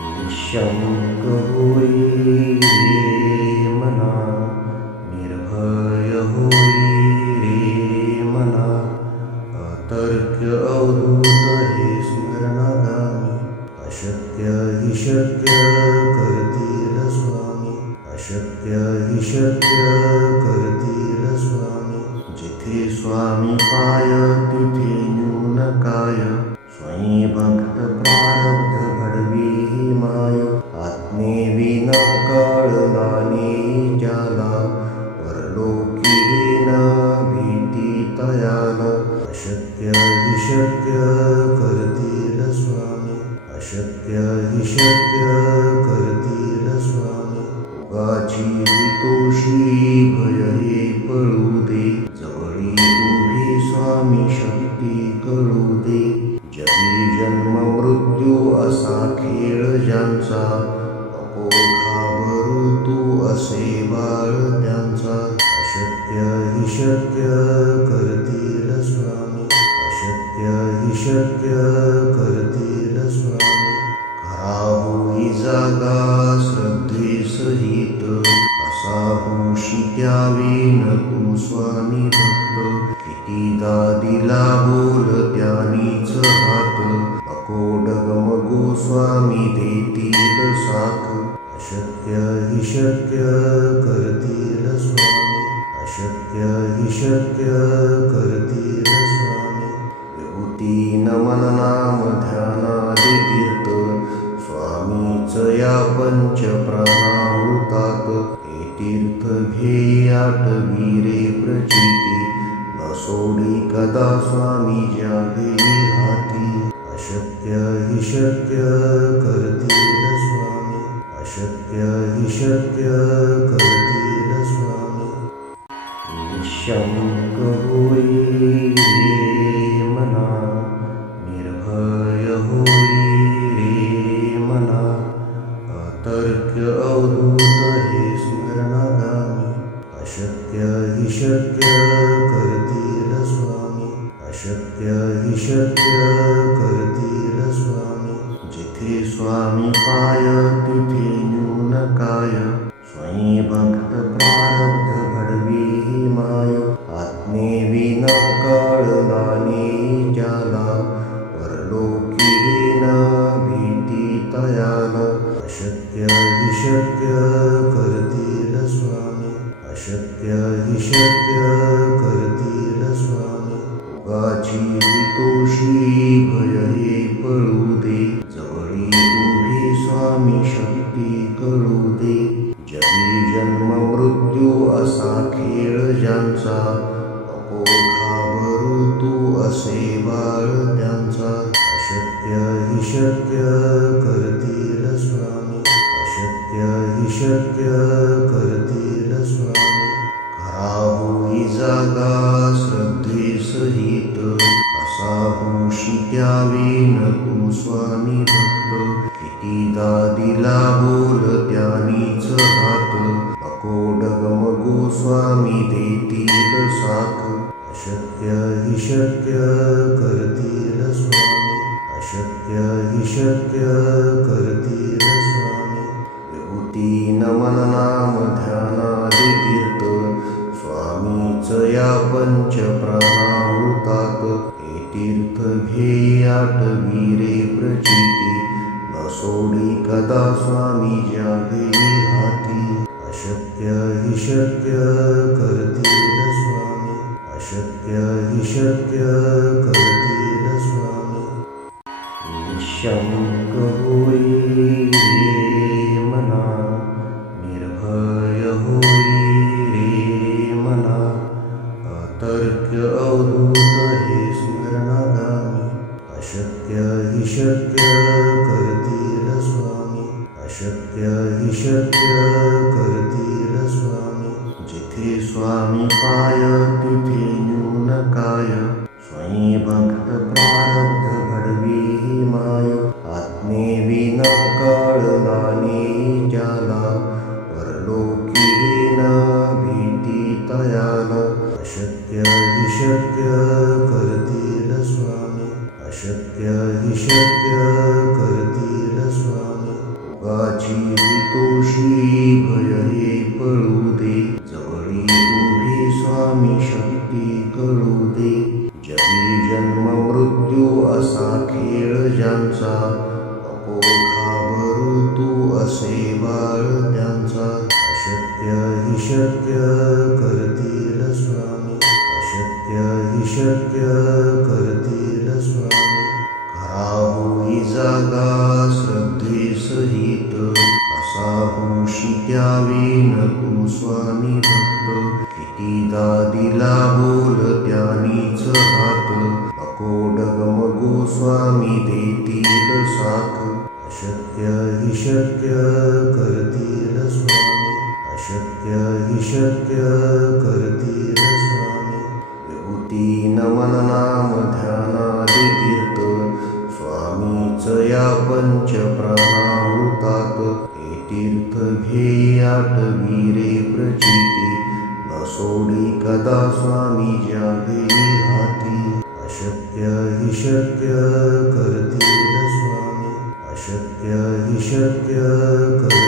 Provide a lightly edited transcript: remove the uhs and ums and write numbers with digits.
निःशङ्क होई रे मना, निर्भय होई रे मना, अतर्क्य अवधूत हे स्मरणागामी, अशक्य हि शक्य करतील स्वामी, अशक्य हि शक्य करतील स्वामी. जिथे स्वामी पाय तिथे न्यून काय, स्वयं भक्त प्रारब्ध घडवी ही माय. आत्मेविना कळलाने ज्याला, परलोकी न भीती तयाला. अशक्य हि शक्य करतील स्वामी, अशक्य हि शक्य करतील स्वामी. उगाची भीतोषी भय हे पळू दे, जवळी उभी स्वामी शक्ती कळू दे. जगी जन्म मृत्यू असा खेळ ज्यांचा, नको घाबरू तू असे बाळ त्यांचा. अशक्य हि शक्य करतील स्वामी, अशक्य हि शक्य करतील स्वामी. खरा होई जागा श्रद्धे सहित, असा होशी द्यावी न तू स्वामी भक्त. कितीदा दिला बोल त्यानीच हात, नको डगमगू स्वामी देतील साथ. अशक्य हि शक्य करतील स्वामी, अशक्य हि शक्य करतील स्वामी. विभूती नमन नाम ध्यानादि तीर्थ, स्वामीच या पंच प्राणावृतात. हे तीर्थ घेई आठवी रे प्रचिती, न सोडी कदा स्वामी ज्या घेई हाती. अशक्य हि शक्य करतील स्वामी, अशक्य हि शक्य करतील स्वामी. निःशङ्क होई रे मना, निर्भय होई रे मना, अतर्क्य अवधूत हे स्मरणागामी. अशक्य हि शक्य करतील स्वामी, अशक्य हि शक्य करतील स्वामी. जिथे स्वामी पाय तिथे न्यून काय, स्वयं भक्त प्रारब्ध घडवी ही माय. आत्मेविना कळलाने ज्याला, परलोकी न भीती तयाला. अशक्य हि शक्य करतील स्वामी, अशक्य हि शक्य करतील स्वामी. उगाची भीतोषी भय हे पळू दे, जवळी उभी स्वामी शक्ती कळू दे. जगी जन्म मृत्यू असा खेळ ज्यांचा, नको घाबरू तू असे बाळ त्यांचा. अशक्य हि शक्य करतील स्वामी, अशक्य हि शक्य करतील स्वामी. खरा होई जागा श्रद्धे सहित, असा होशी द्यावी न तू स्वामी भक्त. कितीदा दिला बोल त्यानीच हात, नको डगमगू स्वामी देतील साथ. अशक्य हि शक्य करतील स्वामी, अशक्य हि शक्य करतील स्वामी. विभूती नमन नाम ध्यानादि तीर्थ, स्वामीच या पंच प्राणावृतात. हे तीर्थ घेई आठवी रे प्रचिती, न सोडी कदा स्वामी ज्या घेई हाती. अशक्य हि शक्य करतील स्वामी, अशक्य हि शक्य करतील स्वामी. निःशङ्क होई रे मना, निर्भय होई रे मना, अतर्क्य अवधूत हे स्मरणागामी. अशक्य हि शक्य करतील स्वामी, अशक्य हि शक्य करतील स्वामी. जिथे स्वामी पाय तिथे न्यून काय, स्वयं भक्त प्रारब्ध घडवी ही माय. आत्मेविना कळलाने ज्याला, परलोकी न भीती तयाला. अशक्य हि शक्य करतील स्वामी, अशक्य हि शक्य करतील स्वामी. उगाची भीतोशी भय हे पळू दे, जवळी उभी स्वामी शक्ती कळू दे. जगी जन्म मृत्यू असा खेळ ज्यांचा, नको घाबरू तू असे बाळ त्यांचा. अशक्य हि शक्य करतील स्वामी, अशक्य हि शक्य करतील स्वामी. खरा होई जागा श्रद्धेसहित, कसा होशी त्यावेन तू स्वामी भक्त. कितीदा दिला बोल त्यानीच हात, नको डगमगू स्वामी देतील साथ. अशक्य हि शक्य करतील स्वामी, अशक्य हि शक्य करतील स्वामी. विभूती नमन नाम ध्यानादि तीर्थ, स्वामीच या पंच प्राणामृतात. हे तीर्थ घेई आठवी रे प्रचिती, न सोडी कदा स्वामी ज्या घेई हाती. अशक्य हि शक्य करतील स्वामी, अशक्य हि शक्य करतील